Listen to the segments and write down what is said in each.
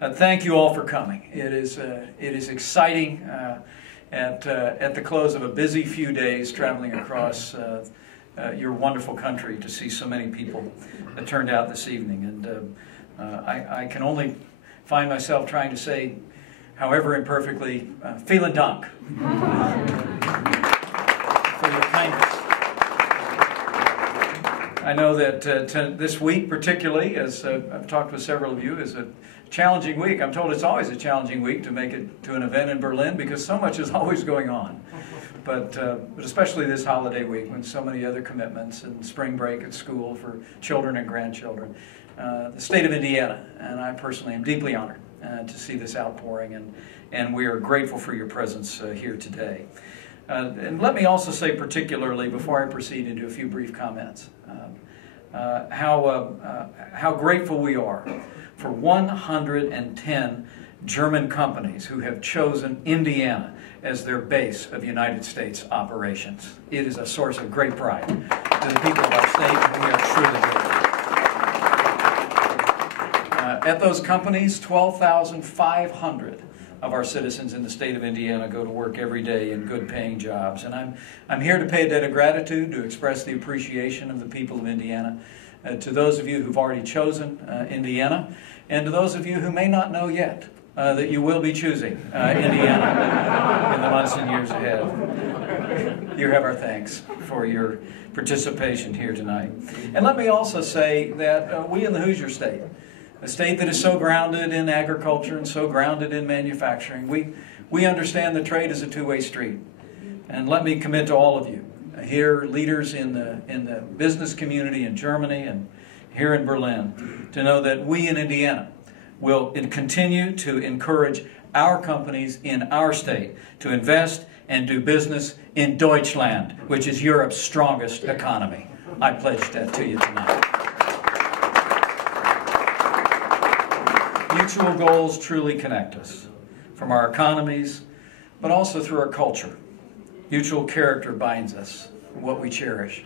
Thank you all for coming. It is exciting at the close of a busy few days traveling across your wonderful country to see so many people that turned out this evening. And I can only find myself trying to say, however imperfectly, vielen Dank for your kindness. I know that this week particularly, as I've talked with several of you, is a challenging week. I'm told it's always a challenging week to make it to an event in Berlin because so much is always going on. But especially this holiday week when so many other commitments and spring break at school for children and grandchildren. The state of Indiana, and I personally am deeply honored to see this outpouring, and we are grateful for your presence here today. And let me also say particularly, before I proceed into a few brief comments, how grateful we are for 110 German companies who have chosen Indiana as their base of United States operations. It is a source of great pride to the people of our state, and we are truly grateful. At those companies, 12,500 of our citizens in the state of Indiana go to work every day in good-paying jobs. And I'm here to pay a debt of gratitude, to express the appreciation of the people of Indiana, to those of you who've already chosen Indiana, and to those of you who may not know yet that you will be choosing Indiana in the months and years ahead. You have our thanks for your participation here tonight. And let me also say that we in the Hoosier State, a state that is so grounded in agriculture and so grounded in manufacturing, we understand the trade is a two-way street. And let me commit to all of you, here leaders in the business community in Germany and here in Berlin, to know that we in Indiana will continue to encourage our companies in our state to invest and do business in Deutschland, which is Europe's strongest economy. I pledge that to you tonight. Mutual goals truly connect us, from our economies, but also through our culture. Mutual character binds us, what we cherish.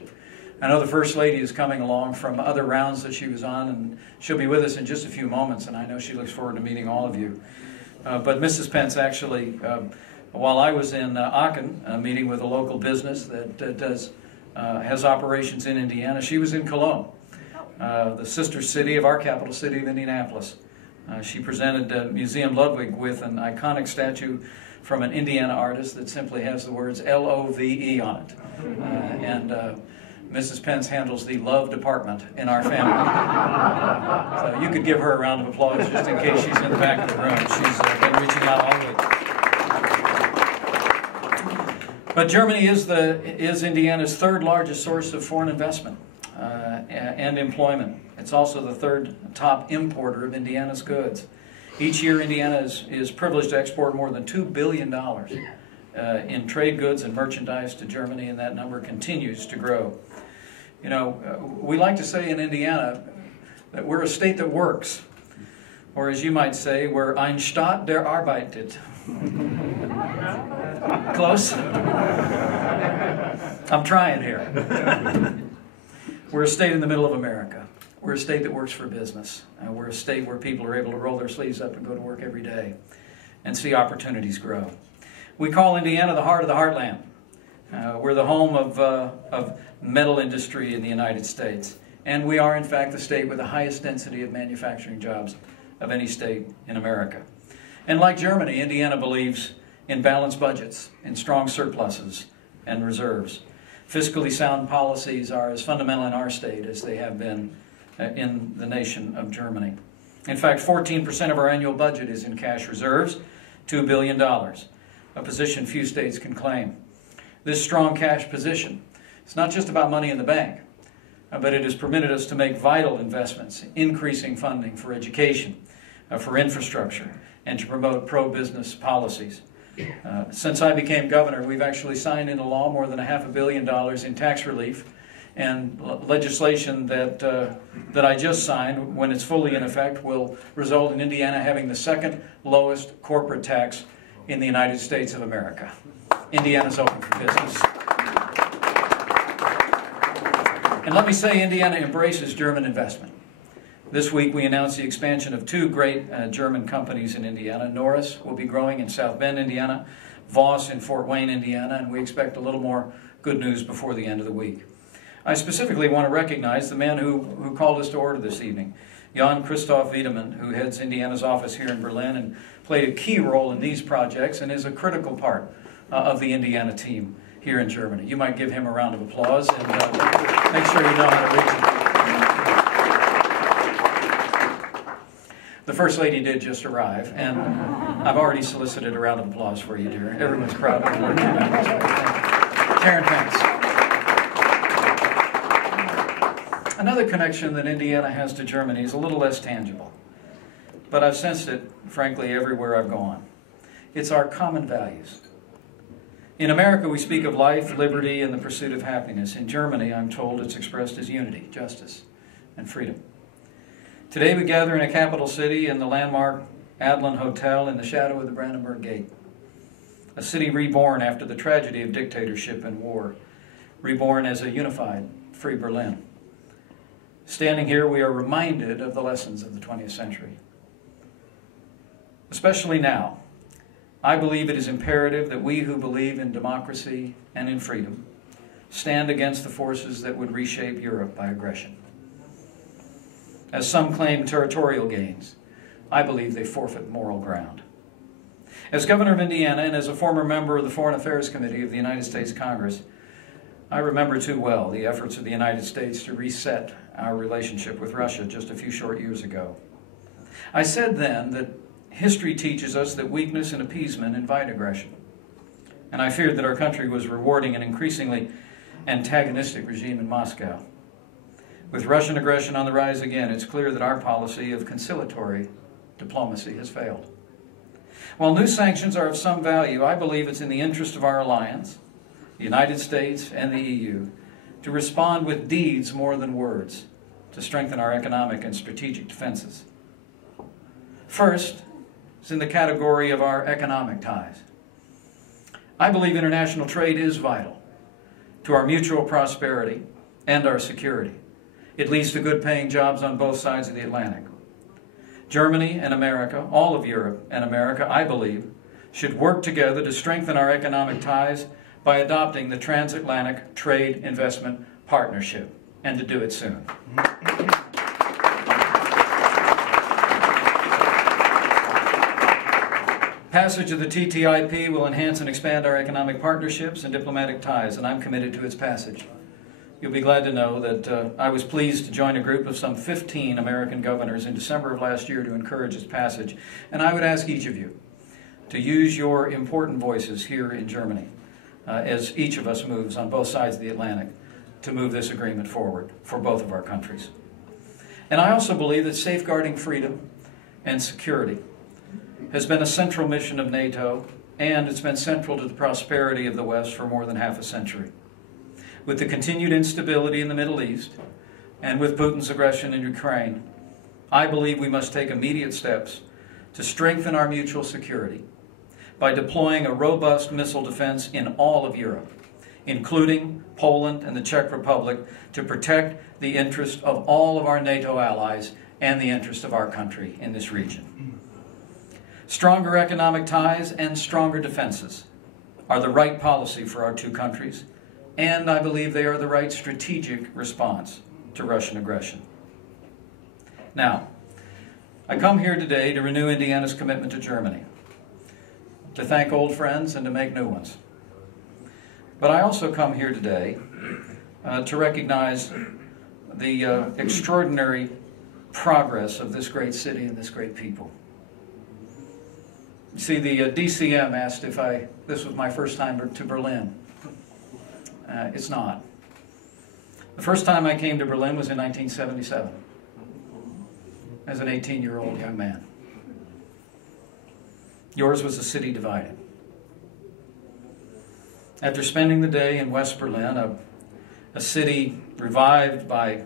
I know the First Lady is coming along from other rounds that she was on, and she'll be with us in just a few moments, and I know she looks forward to meeting all of you. But Mrs. Pence actually, while I was in Aachen, meeting with a local business that has operations in Indiana, she was in Cologne, the sister city of our capital city of Indianapolis. She presented Museum Ludwig with an iconic statue from an Indiana artist that simply has the words L-O-V-E on it. Mrs. Pence handles the love department in our family. So you could give her a round of applause just in case she's in the back of the room. She's been reaching out all week. But Germany is Indiana's third largest source of foreign investment and employment. It's also the third top importer of Indiana's goods. Each year, Indiana is privileged to export more than $2 billion in trade goods and merchandise to Germany, and that number continues to grow. You know, we like to say in Indiana that we're a state that works, or as you might say, we're ein Staat, der arbeitet. Close? I'm trying here. We're a state in the middle of America. We're a state that works for business. We're a state where people are able to roll their sleeves up and go to work every day and see opportunities grow. We call Indiana the heart of the heartland. We're the home of metal industry in the United States. And we are, in fact, the state with the highest density of manufacturing jobs of any state in America. And like Germany, Indiana believes in balanced budgets, in strong surpluses and reserves. Fiscally sound policies are as fundamental in our state as they have been in the nation of Germany. In fact, 14% of our annual budget is in cash reserves, $2 billion, a position few states can claim. This strong cash position, it's not just about money in the bank, but it has permitted us to make vital investments, increasing funding for education, for infrastructure, and to promote pro-business policies. Since I became governor, we've actually signed into law more than $500 million in tax relief and legislation that I just signed, when it's fully in effect, will result in Indiana having the second lowest corporate tax in the United States of America. Indiana's open for business. And let me say, Indiana embraces German investment. This week we announced the expansion of two great German companies in Indiana. Norris will be growing in South Bend, Indiana, Voss in Fort Wayne, Indiana, and we expect a little more good news before the end of the week. I specifically want to recognize the man who called us to order this evening, Jan Christoph Wiedemann, who heads Indiana's office here in Berlin and played a key role in these projects and is a critical part of the Indiana team here in Germany. You might give him a round of applause and make sure you know how to reach him. The First Lady did just arrive, and I've already solicited a round of applause for you, dear. Everyone's proud of you. Karen Pence. Another connection that Indiana has to Germany is a little less tangible, but I've sensed it, frankly, everywhere I've gone. It's our common values. In America, we speak of life, liberty, and the pursuit of happiness. In Germany, I'm told it's expressed as unity, justice, and freedom. Today we gather in a capital city in the landmark Adlon Hotel in the shadow of the Brandenburg Gate. A city reborn after the tragedy of dictatorship and war, reborn as a unified, free Berlin. Standing here, we are reminded of the lessons of the 20th century. Especially now, I believe it is imperative that we who believe in democracy and in freedom stand against the forces that would reshape Europe by aggression. As some claim territorial gains, I believe they forfeit moral ground. As governor of Indiana and as a former member of the Foreign Affairs Committee of the United States Congress, I remember too well the efforts of the United States to reset our relationship with Russia just a few short years ago. I said then that history teaches us that weakness and appeasement invite aggression, and I feared that our country was rewarding an increasingly antagonistic regime in Moscow. With Russian aggression on the rise again, it's clear that our policy of conciliatory diplomacy has failed. While new sanctions are of some value, I believe it's in the interest of our alliance, the United States and the EU, to respond with deeds more than words to strengthen our economic and strategic defenses. First is in the category of our economic ties. I believe international trade is vital to our mutual prosperity and our security. It leads to good-paying jobs on both sides of the Atlantic. Germany and America, all of Europe and America, I believe, should work together to strengthen our economic ties by adopting the Transatlantic Trade Investment Partnership, and to do it soon. Passage of the TTIP will enhance and expand our economic partnerships and diplomatic ties, and I'm committed to its passage. You'll be glad to know that I was pleased to join a group of some 15 American governors in December of last year to encourage its passage. And I would ask each of you to use your important voices here in Germany as each of us moves on both sides of the Atlantic to move this agreement forward for both of our countries. And I also believe that safeguarding freedom and security has been a central mission of NATO, and it's been central to the prosperity of the West for more than half a century. With the continued instability in the Middle East, and with Putin's aggression in Ukraine, I believe we must take immediate steps to strengthen our mutual security by deploying a robust missile defense in all of Europe, including Poland and the Czech Republic, to protect the interest of all of our NATO allies and the interest of our country in this region. Stronger economic ties and stronger defenses are the right policy for our two countries, and I believe they are the right strategic response to Russian aggression. Now, I come here today to renew Indiana's commitment to Germany, to thank old friends and to make new ones. But I also come here today to recognize the extraordinary progress of this great city and this great people. You see, the DCM asked if this was my first time to Berlin. It's not. The first time I came to Berlin was in 1977 as an 18-year-old young man. Yours was a city divided. After spending the day in West Berlin, a city revived by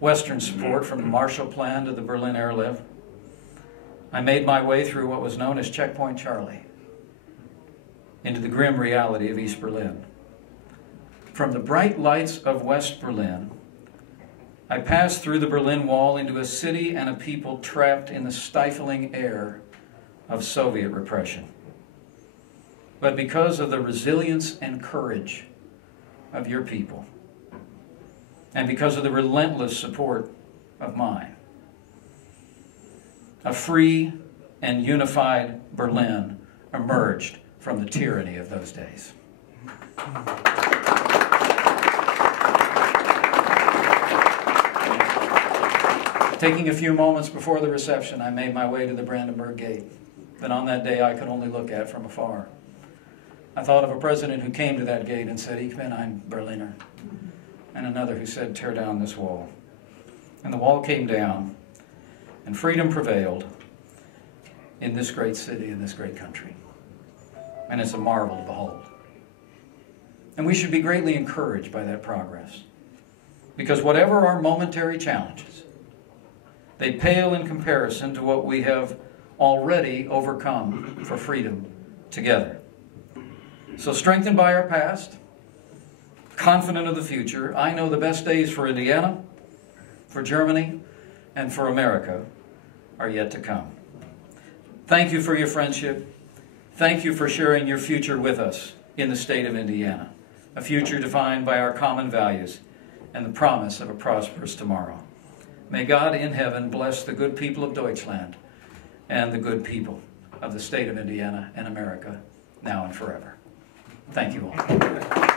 Western support from the Marshall Plan to the Berlin Airlift, I made my way through what was known as Checkpoint Charlie into the grim reality of East Berlin. From the bright lights of West Berlin, I passed through the Berlin Wall into a city and a people trapped in the stifling air of Soviet repression. But because of the resilience and courage of your people, and because of the relentless support of mine, a free and unified Berlin emerged from the tyranny of those days. Taking a few moments before the reception, I made my way to the Brandenburg Gate that on that day I could only look at from afar. I thought of a president who came to that gate and said, "Ich bin ein Berliner," and another who said, "Tear down this wall." And the wall came down, and freedom prevailed in this great city, in this great country. And it's a marvel to behold. And we should be greatly encouraged by that progress, because whatever our momentary challenges, they pale in comparison to what we have already overcome for freedom together. So strengthened by our past, confident of the future, I know the best days for Indiana, for Germany, and for America are yet to come. Thank you for your friendship. Thank you for sharing your future with us in the state of Indiana, a future defined by our common values and the promise of a prosperous tomorrow. May God in heaven bless the good people of Deutschland and the good people of the state of Indiana and America now and forever. Thank you all.